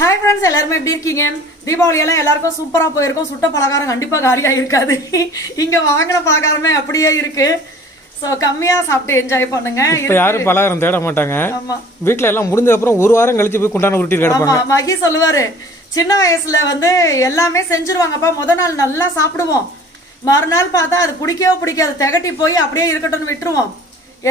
Hi friends, எல்லாருமே எப்படி இருக்கீங்க? தீபாவளி எல்லாம் எல்லாருக்கும் சூப்பரா போயிருக்கும். சுட்ட பலகாரம் கண்டிப்பா காலியா இருக்காது. இங்க வாங்கின பலகாரமே அப்படியே இருக்கு. சோ கம்மியா சாப்பிட்டு என்ஜாய் பண்ணுங்க. இப்ப யாரும் பலகாரம் தேட மாட்டாங்க. ஆமா, வீட்ல எல்லாம் முடிஞ்ச அப்புறம் ஒரு வாரம் கழிச்சு போய் குண்டான உருட்டி கிடப்பாங்க. மகி சொல்லுவாரு, சின்ன வயசுல எல்லாமே செஞ்சிருவாங்கப்பா, முத நாள் நல்லா சாப்பிடுவோம், மறுநாள் பார்த்தா அது பிடிக்காது, திகட்டி போய் அப்படியே இருக்கட்டும்னு விட்டுருவோம்.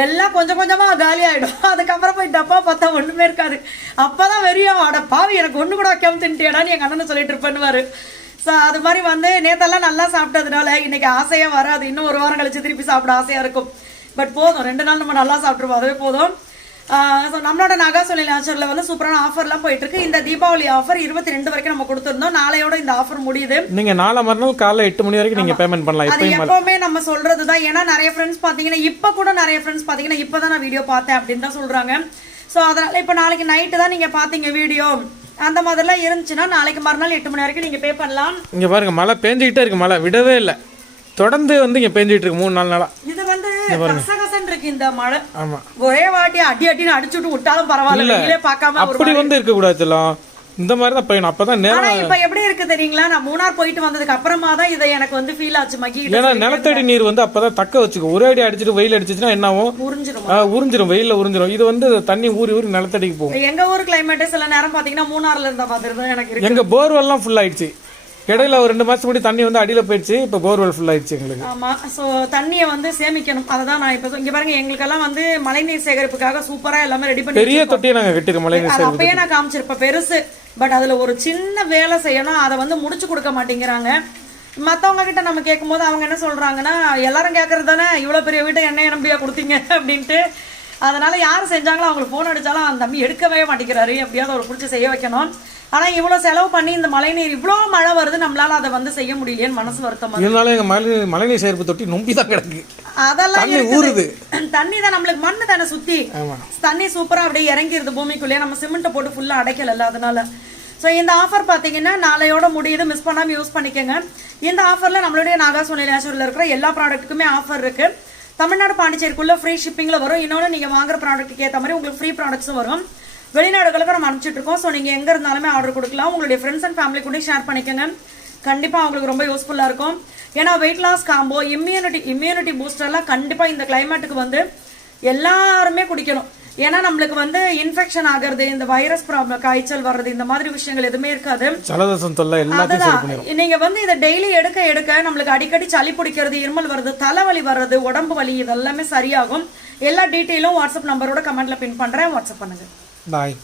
எல்லாம் கொஞ்சம் கொஞ்சமா காலி ஆயிடும். அதுக்கப்புறம் போய் டப்பா பார்த்தா ஒண்ணுமே இருக்காது. அப்பதான் வெறியும், அட பாவி எனக்கு ஒண்ணு கூட வைக்காம தின்ட்டியாடான்னு எங்க அண்ணன் சொல்லிட்டு இருப்பேன்னு. ஸோ அது மாதிரி நேத்தெல்லாம் நல்லா சாப்பிட்டதுனால இன்னைக்கு ஆசையா வராது. இன்னும் ஒரு வாரம் கழிச்சு திருப்பி சாப்பிட ஆசையா இருக்கும். பட் போதும், 2 நாள் நம்ம நல்லா சாப்பிட்டுருவோம், அதுவே போதும். நம்மளோட நகா சொல்லி நேச்சர்ல சூப்பரான ஆஃபர்லாம் போயிட்டு இருக்கு. இந்த தீபாவளி ஆஃபர் 22 வரைக்கும் நம்ம கொடுத்துருந்தோம். நாளையோட இந்த ஆஃபர் முடியுது. நீங்க நாளை மறுநாள் காலைல 8 மணி வரைக்கும் நீங்க பேமெண்ட் பண்ணலாம். அது எப்பவுமே நம்ம சொல்றதுதான். ஏன்னா நிறைய ஃப்ரெண்ட்ஸ் பாத்தீங்கன்னா இப்பதான் நான் வீடியோ பார்த்தேன் அப்படின்னு தான் சொல்றாங்க. சோ அதனால இப்ப நாளைக்கு நைட்டு தான் நீங்க பாத்தீங்க வீடியோ, அந்த மாதிரிலாம் இருந்துச்சுன்னா நாளைக்கு மறுநாள் 8 மணி வரைக்கும் நீங்க பே பண்ணலாம். இங்க பாருங்க, மழை பேஞ்சுக்கிட்டே இருக்கு. மழை விடவே இல்லை, தொடர்ந்து இங்க பேஞ்சிட்டு இருக்கு 3-4 நாளா. இது கசகசன்னு இருக்கு இந்த மழை. ஆமா, ஒரே வாட்டி அடின்னு அடிச்சுட்டு விட்டாலும் பரவாயில்ல, நீங்களே பார்க்காம அப்படி இருக்க கூடாது. இந்த மாதிரி தான் பையன். அப்பதான் நேரம். இப்ப எப்படி இருக்கு தெரியுங்களா? நான் மூணார் போயிட்டு வந்ததுக்கு அப்புறமா தான் இதை எனக்கு ஃபீல் ஆச்சு மகி. ஏன்னா நிலத்தடி நீர் அப்பதான் தக்க வச்சுக்கும். ஒரே அடி அடிச்சுட்டு வெயில் அடிச்சுச்சுன்னா என்ன ஆகும்? உறிஞ்சிரும், வெயில உறிஞ்சிரும். இது தண்ணி ஊறி நிலத்தடிக்கு போகும். எங்க ஊர் கிளைமேட் சில நேரம் பாத்தீங்கன்னா மூணார்ல இருந்த மாதிரி தான் எனக்கு இருக்கு. எங்க போர்வெல்லாம் ஃபுல் ஆயிடுச்சு. இடையில ஒரு 2 மாசம் முன்னாடி தண்ணி அடியில போயிடுச்சு. இப்ப போர்வெல் ஃபுல் ஆயிடுச்சு எங்களுக்கு. ஆமா, சோ தண்ணியை சேமிக்கணும். அததான் நான் இப்ப இங்க பாருங்க, எங்களுக்கெல்லாம் மழைநீர் சேகரிப்புக்காக சூப்பரா எல்லாமே ரெடி பண்ணி பெரிய தொட்டியை நாங்க கட்டிருக்கோம். மழைநீர் சேகரிப்பு அப்பயே நான் காமிச்சிருப்பேன் பெருசு. பட் அதுல ஒரு சின்ன வேலை செய்யணும், அதை முடிச்சு கொடுக்க மாட்டேங்கிறாங்க. மத்தவங்க கிட்ட நம்ம கேட்கும் போது அவங்க என்ன சொல்றாங்கன்னா, எல்லாரும் கேட்கறது தானே, இவ்வளவு பெரிய வீட்டை என்ன நம்பியா கொடுத்தீங்க அப்படின்ட்டு. அதனால யாரு செஞ்சாங்களோ அவங்களுக்கு போன் அடிச்சாலும் அந்த தம்பி எடுக்கவே மாட்டேங்கிறாரு. எப்படியாவது ஒரு பிடிச்சி செய்ய வைக்கணும். ஆனா இவ்வளவு செலவு பண்ணி இந்த மழைநீர் இவ்வளவு மழை வருது, நம்மளால அதை செய்ய முடியலன்னு மனசு வருத்தம். இருந்தாலும் எங்க மழைநீர் சேர்ப்பு தொட்டி நொம்பிதான் கிடக்கு. அதெல்லாம் ஊறுது. தண்ணி தான் நம்மளுக்கு மண்ணு தானே சுத்தி, தண்ணி சூப்பரா அப்படியே இறங்கிருது பூமிக்குள்ளேயே. நம்ம சிமெண்ட்டை போட்டு ஃபுல்லா அடைக்கல, அதனால. ஸோ இந்த ஆஃபர் பார்த்தீங்கன்னா நாளையோட முடியுது, மிஸ் பண்ணாமல் யூஸ் பண்ணிக்கோங்க. இந்த ஆஃபரில் நம்மளுடைய நாகா சோனி நேச்சுரலில் இருக்கிற எல்லா ப்ராடக்ட்டுக்குமே ஆஃபர் இருக்கு. தமிழ்நாடு பாண்டிச்சேரிக்குள்ள ஃப்ரீ ஷிப்பிங்கில் வரும். இன்னொன்று நீங்கள் வாங்குற ப்ராடக்ட்டுக்கு ஏற்ற மாதிரி உங்களுக்கு ஃப்ரீ ப்ராடக்ட்ஸும் வரும். வெளிநாடுகளுக்கு நம்ம அனுப்பிச்சிட்டு இருக்கோம். ஸோ நீங்கள் எங்கே இருந்தாலுமே ஆர்டர் கொடுக்கலாம். உங்களுடைய ஃப்ரெண்ட்ஸ் அண்ட் ஃபேமிலி கூட ஷேர் பண்ணிக்கோங்க. கண்டிப்பாக அவங்களுக்கு ரொம்ப யூஸ்ஃபுல்லாக இருக்கும். ஏன்னா வெயிட் லாஸ் காம்போ, இம்யூனிட்டி பூஸ்டர்லாம் கண்டிப்பாக இந்த கிளைமேட்டுக்கு எல்லாருமே குடிக்கணும். ஏன்னா நம்மளுக்கு இன்ஃபெக்ஷன் ஆகிறது, இந்த வைரஸ் ப்ராப்ளம், காய்ச்சல் வர்றது, இந்த மாதிரி விஷயங்கள் எதுவுமே இருக்காது. நீங்க இதை டெய்லி எடுக்க நம்மளுக்கு அடிக்கடி சளி பிடிக்கிறது, இருமல் வருது, தலைவலி வர்றது, உடம்பு வலி, இதெல்லாமே சரியாகும். எல்லா டீட்டெயிலும் வாட்ஸ்அப் நம்பரோட கமெண்ட்ல பின் பண்றேன். வாட்ஸ்அப் பண்ணுங்க. பாய்.